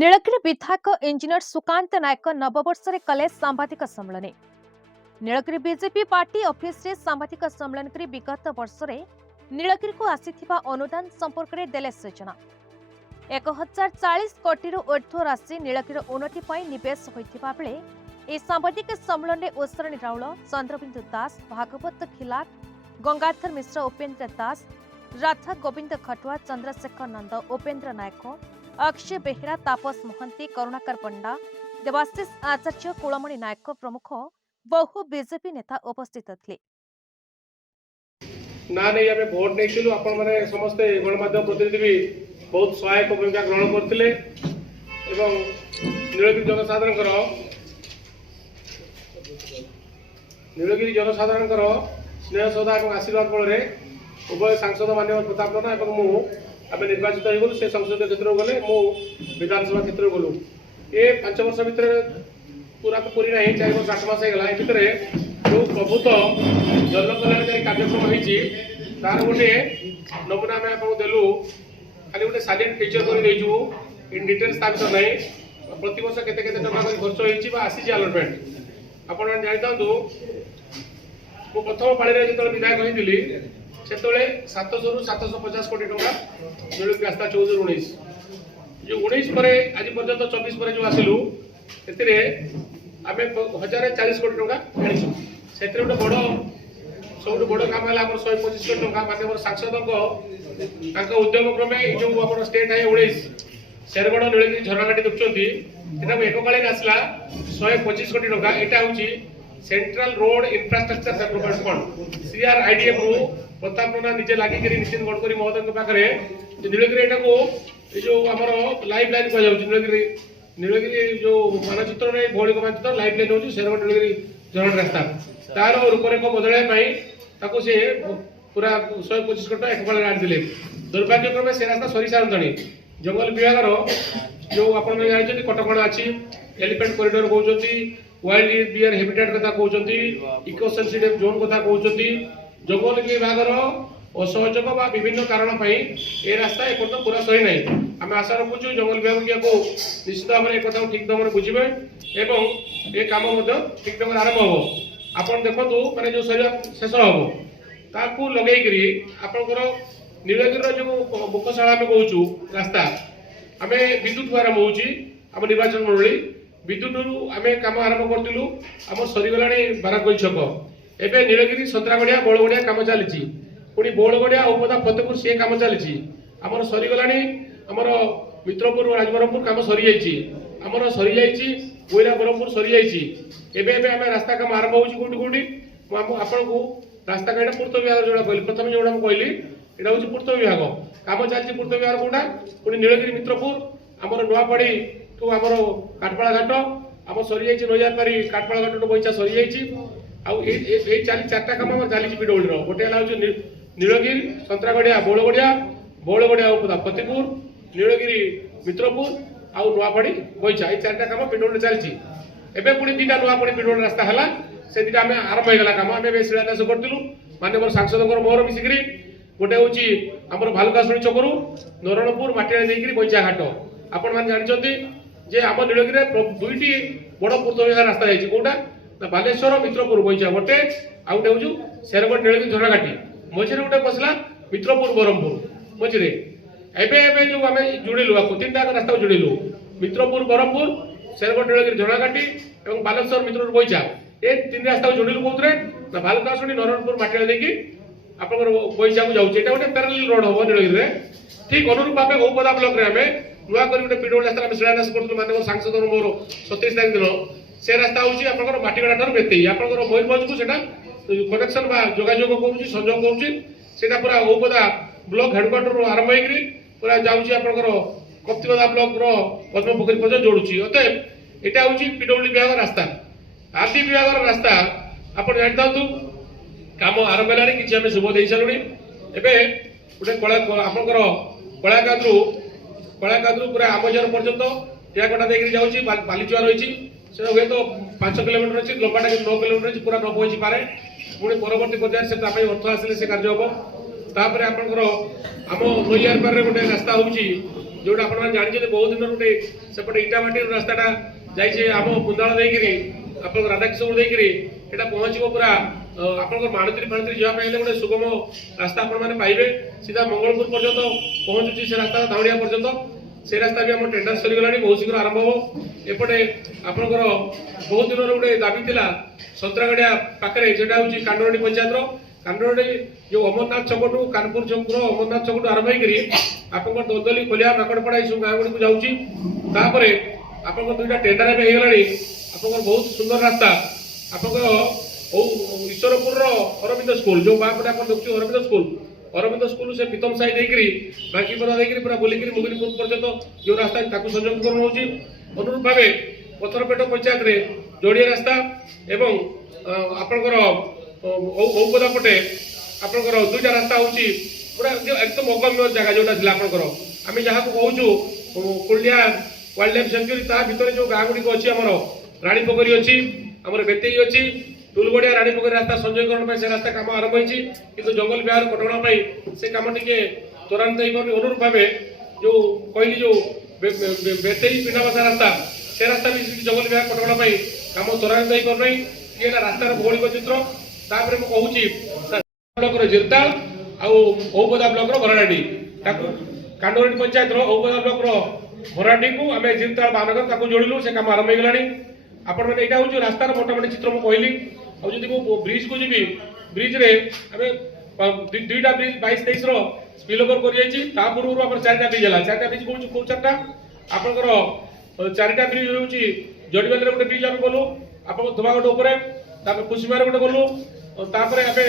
ନୀଳଗିରି ବିଧାୟକ ଇଞ୍ଜିନିୟର ସୁକାନ୍ତ ନାୟକ ନବବର୍ଷରେ କଲେ ସାମ୍ବାଦିକ ସମ୍ମିଳନୀ। ନୀଳଗିରି ବିଜେପି ପାର୍ଟି ଅଫିସରେ ସାମ୍ବାଦିକ ସମ୍ମିଳନୀ କରି ବିଗତ ବର୍ଷରେ ନୀଳଗିରିକୁ ଆସିଥିବା ଅନୁଦାନ ସମ୍ପର୍କରେ ଦେଲେ ସୂଚନା। 1040 କୋଟିରୁ ଊର୍ଦ୍ଧ୍ୱ ରାଶି ନୀଳଗିରି ଉନ୍ନତି ପାଇଁ ନିବେଶ ହୋଇଥିବା ବେଳେ ଏହି ସାମ୍ବାଦିକ ସମ୍ମିଳନୀରେ ଔଷରଣୀ ରାଉଳ, ଚନ୍ଦ୍ରବିନ୍ଦୁ ଦାସ, ଭାଗବତ ଖିଲାର, ଗଙ୍ଗାଧର ମିଶ୍ର, ଉପେନ୍ଦ୍ର ଦାସ, ରାଧା ଗୋବିନ୍ଦ ଖଟୁଆ, ଚନ୍ଦ୍ରଶେଖର ନନ୍ଦ, ଉପେନ୍ଦ୍ର ନାୟକ, अक्षय बेहेरा, तापस महंती, करुणाकर पंडा, देवाशीष आचार्य, कुलमणि नायक प्रमुख बहु बीजेपी नेता उपस्थित थे। ना नहीं आम भोट नहीं आपण मैंने समस्ते गणमाध्यम प्रतिनिधि भी बहुत सहायक भूमिका ग्रहण करते नीलगिरी जनसाधारण स्नेह श्रद्धा और आशीर्वाद बल उभय सांसद माननीय प्रताप जेना आम निर्वाचित हो गलु से संसदीय क्षेत्र को गले मु विधानसभा क्षेत्र को गलु ये 5 वर्ष भितर पूरा तो पूरी ना 4 वर्ष 8 मास होगा भितर जो प्रभुत्व जन कल्याणकारी कार्यक्रम होती तार गोटे नमूना आम आपको देलु खाली गोटे साइलेंट फीचर कर इन डिटेल्स ता भर ना प्रत वर्ष केते टका खर्च होती आसी अलटमेंट आपण जाता मु प्रथम पाड़ी जो विधायक होती से 700 रु 750 कोटी टका नୀଳଗିରି रास्ता 14-19 जो 19 पर आज पर्यंत 24 पर जो आसिलु एतिरे आमे 1040 कोटी टका आनिछु सेतिरे गोटे बड़ सब बड़ काम है 125 कोटी टका माननीय सांसद उद्यम क्रमे जो आप स्टेट हाई 19 शेरगढ़ नୀଳଗିରି झरनाघाटी देखुंती एटा एककालीन आसला 125 कोटी टका एटा होची central road infrastructure development fund CRIDF रु प्रताप जेना निजे लागिक नितिन गडकरी महोदय पाखे नीलगिरी एटा को जो आमर लाइफ लाइन कह नीलगिरी जो मानचित्र भौगोलिक मानचित्र लाइफ लाइन हूँ शेरगढ़ नीलगिरी झरना रास्ता तार रूपरेख बदलवाई सी पूरा 125 कोटी एकबार आनी दुर्भाग्यक्रमे से रास्ता सरी सारंतानी जंगल विभाग जो आप कटका अच्छी एलिफेंट कॉरिडोर कहते वाइल्ड डियर हैबिटेट कथा कहते इको सेंसिटिव जोन कथा कहते जंगल विभाग असहयोग बा विभिन्न कारण ए रास्ता एपर्तन पूरा सही ना आम आशा रखुचु जंगल विभाग को निश्चित भाव में एक ठीक ढंग में बुझे एवं ये कम ठीक ढंग आरंभ हम आप देखु माने जो शेष हम ताकू लगे आपंकर नीलगिरी जो मुखशाला आम कहूँ रास्ता आम विद्युत आरंभ होम निर्वाचन मंडली विद्युत आम कम आरंभ करूँ आम सरीगला बाराकोई छक एवं नीलगिरी संतरागढ़िया बड़गड़िया कम चली पुणी बड़गड़िया उपदा फतेहपुर सी कम चली आमर सरीगला आमर मित्रपुर राजबरमपुर कम सरी आमर सरी कोईरा ब्रह्मपुर सरी एवं आम रास्ता कम आरंभ होटी कौटी आपन को रास्ता कहीं पूर्त विभाग जो कहली प्रथम जो कहली यहाँ हूँ पूर्त विभाग कम चलती पूर्त विभाग कौटा पुणी नीलगिरी मित्रपुर आमर नुआपड़ी ठू आमर काटपाड़ा घाट आम सरी नईजापारी काटपाड़ा घाट बईचा सरी चली 4टा कम चली पिडोल गोटे हूँ नीलगिरी संतरागढ़िया बौलगड़िया उपदा फतेहपुर नीलगिरी मित्रपुर आउ नुआपड़ी बईचा ये 4टा कम पिडोल चलती एवं पुणी 2टा नुआपड़ी पिडोल रास्ता है से 2टा आम आरंभ होगा कम आम शिलान्यास करूँ माननीय सांसद मोहर मिसिकी गोटे हूँ आमर भालुकाशुणी छकरू नरणपुर माटिया बईचा घाट आपण मैंने जानते जे आम नीलगिरी 2टी बड़ पूर्त विभाग रास्ता जाइए कौटा बालेश्वर मित्रपुर बईचा गोटे आउ गोटे हूँ शेरगढ़ नीलगिरी झरनाघाटी मझे गोटे पसला मित्रपुर ब्रह्मपुर मझे एवं जो आम जोड़िलु आपको 3टा रास्ता जोड़िलु मित्रपुर ब्रह्मपुर शेरगढ़ नीलगिरी झरनाघाटी और बालेश्वर मित्रपुर बईचा ये 3 रास्ता जोड़िलु कौन भालुकाशुणी नरणपुर माटिया देखिए आप बईचा को जाऊँच यहाँ गोटे पैरेलल रोड हम नीलगिरी ठीक अनुरूप भाव उपदा ब्लक आम नुआ कर गोटे पिडोल रास्ता शिलान्यास करूँ माननीय सांसद मोर 27 तारीख दिन से रास्ता हूँ आपंकर माटीगड़ा ठार बेतई आपंकर मयूरभंज को कनेक्शन जोगाजोग कर संजोग कर पूरा उपदा ब्लक हेडक्वार्टर आरंभ हो पूरा जाऊँगी आपंकर कप्तिपदा ब्लक पद्मपोखरी पर्यटन जोड़ुची अतएव यहाँ हूँ पीडब्ल्यू विभाग रास्ता आरडी विभाग रास्ता आप जानता कम आरंभ है कि आम शुभ दे सारूँ एवं गोटे आपंकर कलाकादू पूरा आमजार पर्यटन टियाकटा देखिए जाऊँगी बालीचुआ रही से हुए तो 5 किलोमीटर अच्छी लंबाटा 9 किलोमीटर अच्छी पूरा न पहुँची पारे पुणी परवर्ती पर्यायर से अर्थ आसिले से कार्य हम तापर आपंकर आम नईयार पारे गोटे रास्ता हूँ जोटा आपण जानते बहुत दिन गोटे सेपटे इटामाटी रास्ताटा जाइए आम कुंदाल देकरी आप राधाकिशोर देकरी एटा पहुँचो पूरा आपन माणुत्री फाणुत्री जावाई गोटे सुगम रास्ता आपण पाइबे सीधा मंगलपुर पर्यंत पहुँचुची से रास्ता धाउड़िया पर्यंत से रास्ता भी आम टेंडर सरीगला बहुत शीघ्र आरंभ हम एपटे आपंकर बहुत दिन गोटे दाबी थिला संतरागड़िया पाखे जेटा हूँ कांडोरडी पंचायत कांडोरडी जो अमरनाथ छकटू कानपुर चौक अमरनाथ छकटू आरंभ होकर आपंकर दलदली खोलिया माकड़पड़ा ये सब गाँ गुड़ी जाऊँगी तापर आपंकर दुईटा टेंडर एवं होगला आपंकर बहुत सुंदर रास्ता आपंकर ईश्वरपुर अरविंद स्कूल जो बापटे आप देखिए अरविंद स्कूल से प्रीतम साई देकरी बाकी पदा देकरी पूरा बुलिकी मुगिरीपुर पर्यंत जो रास्ता ताकू संयोगकरण होउची अनुरूप भाव पथरपेट पंचायत रे जोड़िया रास्ता एवं आपनकर औपदा पटे आपनकर दुईटा रास्ता होउची पूरा एकदम अगम्य जगह जोटा थिला आपनकर आमे जहा को कहूछु कुलिया वाइल्ड लाइफ सेंचुरी ता भितर जो गाँ गुडी अछि हमर रानी पोखरी अछि हमर बेतेई अछि टुलगड़िया रानी पोखरी रास्ता संयोगकरण से रास्ता काम आरंभ होइछि किंतु जंगल बिहार कटोणा से काम टिके त्वरान्वित होई पर अनुरूप भाव जो कहली जो बेतेई पिनाबासा रास्ता से रास्ता भी जंगल बिहार कटोणा काम त्वरान्वित होई पर नहीं ये रास्तार भौगोलिक चित्र तापर मु कहूछि ब्लॉक रो जिरताल आउ औपदा ब्लॉक रो भराडी ताकू कांडोरडी पंचायत रो औपदा ब्लॉक रो भराडी को आमे जिरताल बानगर ताकू जोड़िलु से काम आरंभ होइगलानी आपण माने एटा होछु रास्तार मोटामोटी चित्र मु कहली आ जदि मु ब्रिज को जीवी ब्रिज रे आमे दुईटा ब्रिज 22-23 रो स्पिल ओवर कर जाइछि ता पूर्व आपण चारटा ब्रिज हला चारटा ब्रिज कहूछु को चारटा आपनकर चारटा ब्रिज होउछि जडीबेल रे गोटे ब्रिज आमे बोलु आपण धोबागड ऊपर तापर कुसिमार गोटे बोलु तापर आमे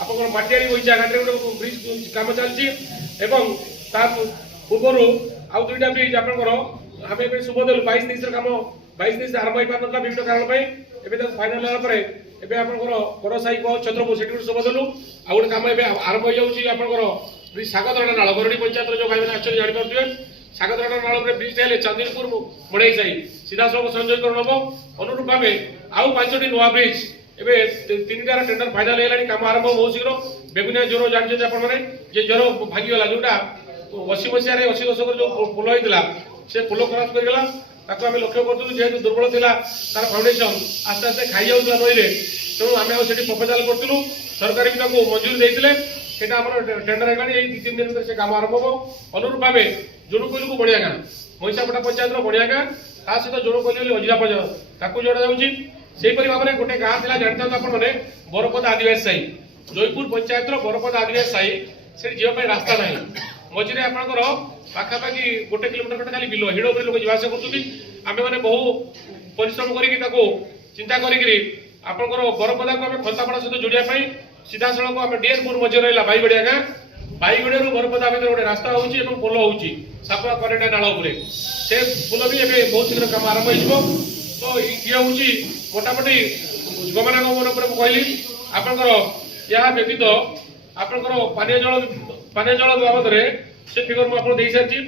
आपनकर माटियारी होई जागा रे गोटे ब्रिज काम चलछि एवं ता पूर्व आ दुईटा ब्रिज आपनकर आमे बे सुबदेल 22-23 काम 22-23 आरंभ होई पारनता विभिन्न कारण पई एबे तक फाइनल होला परे एबे आपनकर बड़साई को छत्रपुर सेठी सुबदेलु आ गोटे काम एबे आरंभ होई जाउछि आपनकर ब्रिज सागतराडा नाळ गरडी पंचायत रो जो भाई माने एक्चुअली जानि परथिबे सागतराडा नाळ रे ब्रिज हेले चंदीपुर मडई जाई सीधा सब संयोगकरण हबो अनुरूप भाबे आउ 5टी नवा ब्रिज एबे तीनटा टेंडर फाइनल हेलानी काम आरंभ बहुत शीघ्र बेगुनिया जोरो जानि जे आपण माने जे जोरो भागी गेला जोटा 80 मसिया रे 80 दशक जो पुल होइतला से पुल क्रॉस कर गेला ताको आमे लक्ष्य करथु जेहेतु दुर्बल थिला तार फाउंडेशन आस्ते आस्ते खाई जाउतला रहिले तेणु आमे सेठी प्रपोजल करथुलु सरकार भी ताको मंजूरी देइतिले सेटा हमर टेंडर हेगानी एई 2-3 दिन से काम आरंभ हो अनुरूप भाबे जोड़ुकोइल को बढिया गां महिषापटा पंचायत रो बढिया गां ता सहित जोड़ुकोइल अजिला पंचायत ताको जोड़ा जाउची सेही परि भाबरे गोटे गां थिला जानता आपण माने बरपद आदिवासी साई जयपुर पंचायत रो बरपद आदिवासी साई सेठी जीवा पई रास्ता नाही मझे आपंकर पाखापाखि 1 किलोमीटर खंड खाली बिल हिड़ लोक जावास कर आम मैंने बहु परिश्रम कर चिंता करपर बरपदा को आम खंतापड़ा सहित जोड़ाई सीधा सड़क आम डीएनपुर मझे रहा बाईगड़िया गाँ बाईगड़िया बरपदा भितर गोटे रास्ता होची पोल होची सापुआ करेटा नाल से पोल भी एवं बहुत शीघ्र काम आरंभ हो तो ये हूँ मोटामोटी गमनागमन पर कहली आपंकर यह व्यतीत आपंकर पानीय जल बाबद से फिगर मुझे दे सारी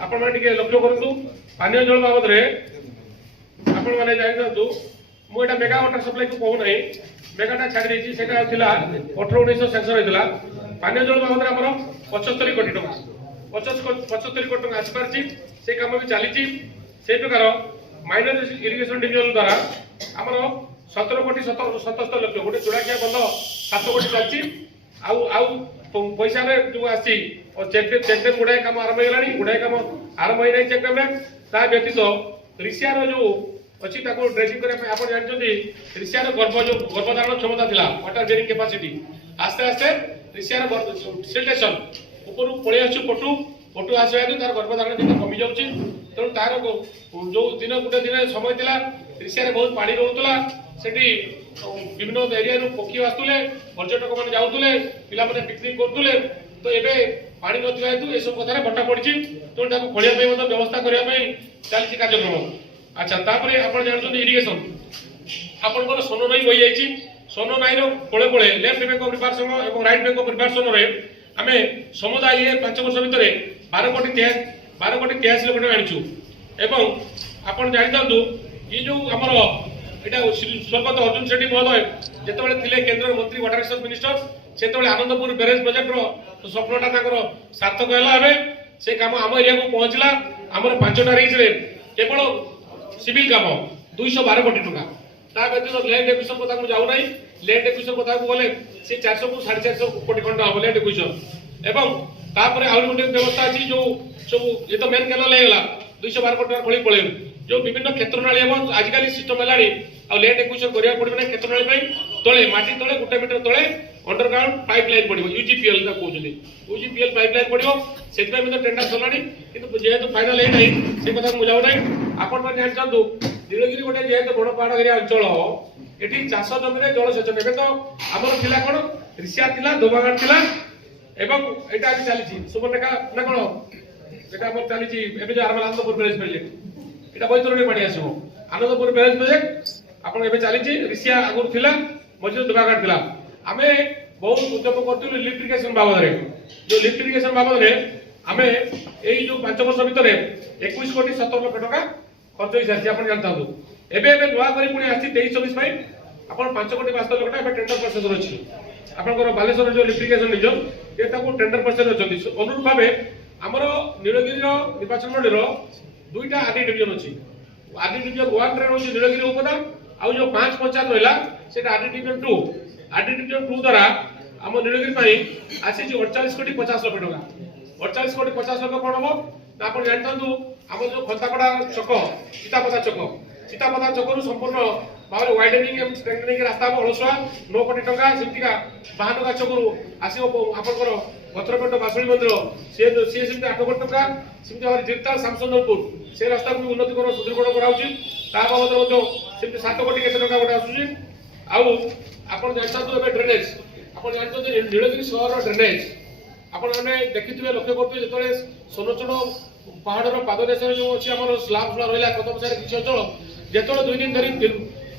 आपण मैंने लक्ष्य करूँ पानीय जल बाबद आपण मैंने जानतु मुझे मेगा वाटर सप्लाई को कहूना मेगाटा छाड़ी 18-19 सैंक्शन होता पानीय जल बाबद आम 75 कोटी टका 75 कोटी टका आसपार से कम भी चली से प्रकार माइनर इरिगेशन डिविजन द्वारा आमर 17 कोटी 77 लक्ष गोटे चूड़ाखिया बंध 7 कोटी चलती पैसा जो आसी चेक गुड़ाए कम आरंभ होगा गुड़ाए कम आरंभ होना चेक ता व्यतीत ऋषियार जो अच्छी ड्रेसिंग करने आप जानते ऋषियार गर्भधारण क्षमता थी वाटर बेरिंग कैपेसिटी आस्ते आस्ते ऋषियार सिल्टेसन ऊपर पलि पटु आसवा तार गर्भधारण दिन कमी जाऊँगी तेणु तार जो दिन गोटे दिन समय था ऋषियार बहुत पानी रोला सेठी विभिन्न एरिया पक्षी आसुले पर्यटक मैंने जाऊे पे पिकनिक करुले तो ये पानी नथिबा हेतु ये सब कथार बटा पड़ी तेणु खोलिया व्यवस्था करने चलती कार्यक्रम अच्छा तापर आप जानते इरिगेशन आपंकर सोनो नई बही जाइए सोनो नई कोले कोले लेफ्ट बैंक ऑफ रिवर्सन और राइट बैंक ऑफ रिवर्सन आम समुदाय 5 वर्ष भितर 12 कोटी 83 लाख टका आनीचु एवं आप जानते ये जो आमर यहाँ स्वर्गत अर्जुन शेट्टी महोदय जिते थे केन्द्र मंत्री वाटर रिसोर्स मिनिस्टर से आनंदपुर बैरेज प्रोजेक्टर सफलता सार्थक है से काम आम एरिया को पहुंचला आमर 5टा रेंज रे केवल सिविल काम 212 कोटी टका ता व्यतीत लैंड एक्विजिशन कथा को जाऊ नाही लैंड एक्विजिशन कथा को बोले से 400 को 450 कोटी खंड हम लैंड एक्विजिशन एवं तापर आउर गोटे व्यवस्था अछि जो सब ये तो मेन केला लेला 212 कोटी खळी पळे जो विभिन्न क्षेत्र नाली हम आजकल सिस्टम हेलानी आ लैंड एक्विजिशन करिया पड़बे ना क्षेत्र नाली तले माटी तले 1 मीटर तले अंडरग्राउंड पाइपलाइन पड़ो यूजीपीएल का कहते यूजीपीएल पाइपलाइन पड़ो से टेंडर सरलानी किंतु जेहेतु फाइनाल है नहीं से कथा मुझे जाऊ नहीं आपण मैंने जानतु नीलगिरी गोटे जेहेतु बड़ पहाड़ एरिया अंचल एटी चाष जमी जलसेचन एवं तो आमर थिला कोन ऋषिया थिला दोबाघाट थिला एवं एटा आज चली सुवर्णरेखा ना कोन एटा हमर चली एबे जो आनंदपुर बैरेज प्रोजेक्ट एटा बैतरणी पानी आसीबो आनंदपुर बैरेज प्रोजेक्ट आपण एबे चली ऋषिया आगुर थिला मझे दोबाघाट थिला आमे बहुत उद्यम करथिलु लिफ्ट इरिगेशन बाबद रे जो लिफ्ट इरिगेशन बाबद रे आमे एई जो 5 वर्ष भीतर 21 कोटी 70 लाख टका खर्च होई साथि आपण जानता हो एबे नुवा करी पुनी आसी 23 24 पई आपण 5 कोटी 72 लाख एबे टेंडर प्रोसेस रो अछि आपनकर बालेश्वर जो लिफ्ट इरिगेशन निजो ए ताको टेंडर प्रोसेस रो छथि अनुरूप भाबे हमर नीलगिरी रो निर्वाचन मंडल रो दुईटा आदि डिवीजन अछि आदि डिवीजन 1 रे होछि नीलगिरी उपदा आ जो 5 पंचायत रहला सेटा आदि डिवीजन 2 आदि डिवीजन 2 द्वारा हम नीलगिरी पई आसी 48 कोटी 50 लाख टका 48 कोटी 50 लाख कोन हो ना आपण जानथांतु हम जो खंतापड़ा चक सीतापदा चक रु संपूर्ण भाबरे वाइडनिंग एवं स्ट्रेंथनिंग रास्ता अलसुआ 9 कोटी टका सिमतिका बाहानगा चक रु आसीबो आपनकर भद्रकंड बासुळी मंदिर से सिमति 8 कोटी टका सिमति भाबरे तीर्थाल सामसंदरपुर से रास्ता को उन्नति कर सुदृढ़ कराउची ता बाबद मतो सिमति 7 कोटी केते टका गोटे आसुची आउ आपण जानथांतु एबे ड्रेनेज आपण जानथांतु नीलगिरी शहर ड्रेनेज आपण माने देखिथिबे लक्ष्य करथि जेतले सोनचुड़ पहाड़र पाददेश जो अछि हमर स्लाब रहला कदम सारे किछ अचल जेतले 2 दिन धरि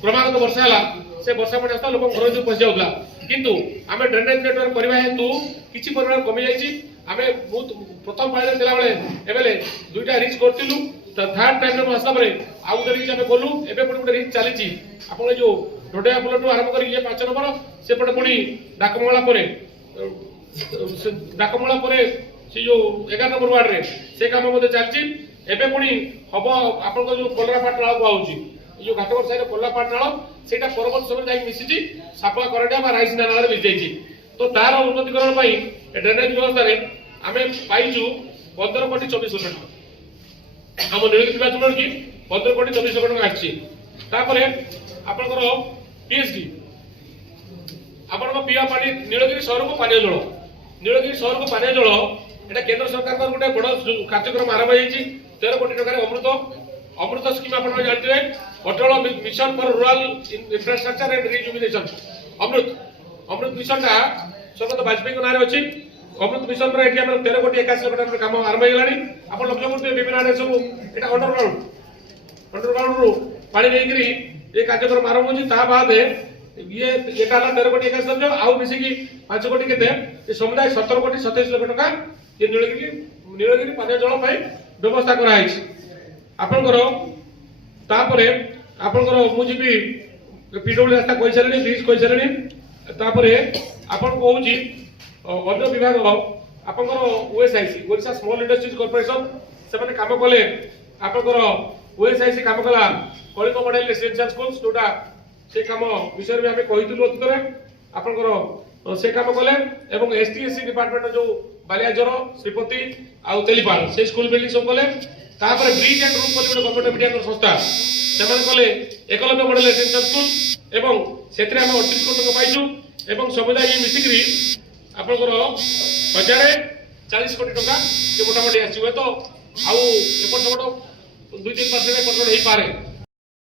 क्रमागत वर्षा हला से वर्षा पड़े आस्ता लोक घर जो पसि जाउला किंतु आमे ड्रेनेज नेटवर्क करबा हेतु किछि परिमाण कमी जाइछि आमे बहुत प्रथम पाइले देला बेले एबेले दुईटा रिच करथिलु त थर्ड टाइम रे आस्ता परे आ गुटे रिच आमे कोलु एबे पुनी गुटे रिच चलीछि आपण जो डोडे अपलोटू आरंभ करी ये 5 नंबर से पटे पुनी डाकमला परे से जो 11 नंबर वार्ड रे से काम मते चलछि एबे पुनी हबो आपन को जो कोलरा पाटनाळ को आउछि जो घाटवर साइड कोलरा पाटनाळ सेटा परबत समय जाई मिसिछि सापा करडा बा राइस नाला रे मिसिछि तो तार उन्नतिकरण पई ड्रेनेज व्यवस्था रे आमे पाइछु 15 कोटी 24 लाख टका हम नीलगिरी निर्वाचन की 15 कोटी 24 लाख टका आछि तापरे आपनकर पीएचडी आपण पिया पानी नीलगिरी शहर को पानी जल नीलगिरी शहर को पानी जल एटा केंद्र सरकार का गोटे बड़ कार्यक्रम आरंभ होईछि 13 कोटी टका अमृत स्कीम आपण जानथिबे Atal mission for rural infrastructure and rejuvenation AMRUT mission ता स्वर्गत वाजपेयी को नारे अछि अमृत मिशन रे एटी हमर 13 कोटी 81 लाख टका काम आरंभ होइलानी आपण लक्ष्य करथिबे विभिन्न आडे सब एटा अंडरग्राउंड रो पानी नेगिरी ये कार्यक्रम आरंभ होछि ता बाद ये एटा 13 कोटी 81 लाख आउ मिसी की 5 कोटी केते ये समुदाय 17 कोटी 27 लाख टका ये नीलगिरी पानी जल पई व्यवस्था करा आइछि आपनकर तापरे आपनकर मुजिबी पीडब्ल्यू रास्ता कहि सारनी ब्रिज कहि सारनी तापरे आपन कहूछि अन्य विभाग आपनकर ओएसआईसी ओडिशा स्मॉल इंडस्ट्रीज कॉर्पोरेशन से माने काम कले आपनकर ओएसआईसी काम कला कलिंग मॉडल रेसिडेंशियल स्कूल्स जोटा से काम विषय में हमें कहितलु अतीतरे आपनकर से काम कले एवं एसटीएससी डिपार्टमेंट जो बालियाजर श्रीपति आ तेलीपाल से स्कूल बिल्डिंग सब कले तापर ब्रिज एंड रूम कोले गवर्नमेंट मीडिया संस्था सेमान कले एकलव्य मॉडल रेसिडेंशियल स्कूल एवं सेतरे हम 38 कोटी टका पाइछु एवं समुदाय मिसिकरी आपनकर 1040 कोटी टका जे मोटा मोटी आछि तो आउ एपट सेपट 2-3% एपट हेई पारे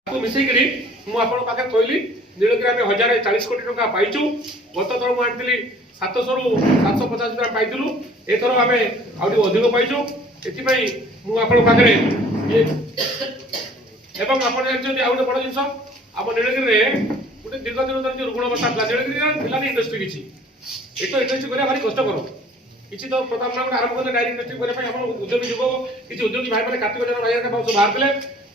को मिसिकरी मु आपन पाखे कहली नीलगिरी में 1040 कोटी टका पाइछु गत थर मु आंतली 700 रु 750 टका पाइथिलु एथर हमें आउडी अधिक पाइछु एथि पई मु आपन पाखे ये एवं आपन जानछथि आउडी बड़ जिंस हम नीलगिरी रे गुटे दीर्घ दिन धरि रुग्ण अवस्था नीलगिरी रे थिलानी इंडस्ट्री किछि एतो इंडस्ट्री करे भारी कष्ट करो किछि तो प्रथम नाम आरंभ करले डायरी इंडस्ट्री करे पई हम उद्योगी जुग किछि उद्योगी भाई माने कार्तिक जन भाई का बाबू बाहर देले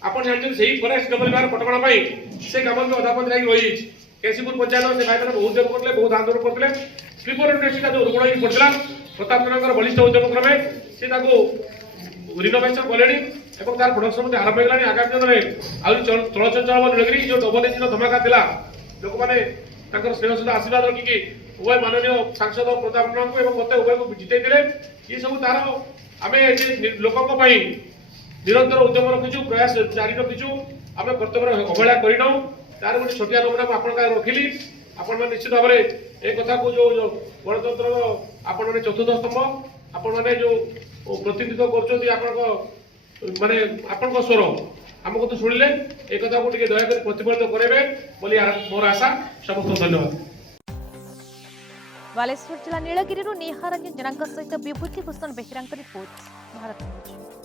आपण जानछथि सेही फॉरेस्ट डबल बार पटकणा पई से काम में अधापन लागी रही केसीपुर पंचायत से भाई माने बहुत उद्यम करले बहुत आंदोलन करले स्लीपर इंडस्ट्री का जो रुग्ण ही पड़ला प्रताप जनकर बलिष्ठ उद्यम क्रमे से ताको रिनोवेशन कले तार प्रोडक्शन आरंभ होगा आगामी दिन में आज चलचंचल नीलगिरी जो डबल इंजिन धमाका था लोक मैंने स्नेह सुधा आशीर्वाद रखिकी उभय माननीय सांसद प्रताप मीणा को मत उभय को जितई ये सब तार आम लोकों निरंतर उद्यम रखीचु प्रयास जारी रखीचु आम कर्तव्य अवहेला करना तार गोटे छोटिया नमूना आपण रखिली आपण निश्चित भाव में एक कथा को जो गणतंत्र आपण मैंने चतुर्थ स्तंभ आपण मैंने जो प्रतिनिधित्व कर माने आपण स्वर आमको तो शुणिले एक कथा को दयाकोरी प्रतिफलित करेंगे बोली मोर आशा समस्त धन्यवाद। बालेश्वर जिला नीलगिरी निहारंजन जनांग सहित विभूति भूषण बेहेरा रिपोर्ट भारत न्यूज।